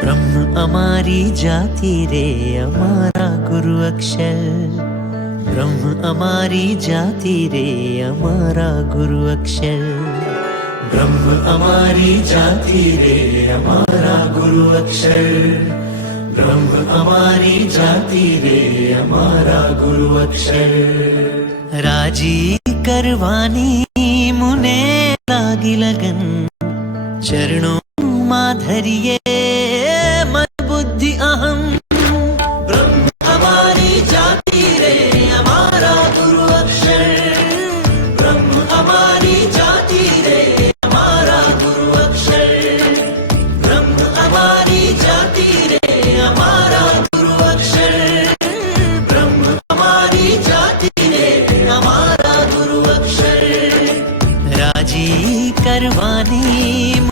ब्रह्म अमारी जाति रे अमारा गुरु अक्षर। ब्रह्म अमारी जाति रे अमारा गुरु अक्षर। ब्रह्म अमारी जाति रे अमारा गुरु अक्षर। ब्रह्म अमारी जाति रे अमारा गुरु अक्षर। राजी करवानी मुने लागी लगन, चरणों माधरिये मन बुद्धि अहम। ब्रह्म अमारी जाति रे अमारा गुरु अक्षर। ब्रह्म अमारी जाति रे अमारा गुरु अक्षर। ब्रह्म अमारी जाति रे अमारा गुरु अक्षर। ब्रह्म अमारी जाति रे अमारा गुरु अक्षर। राजी करवानी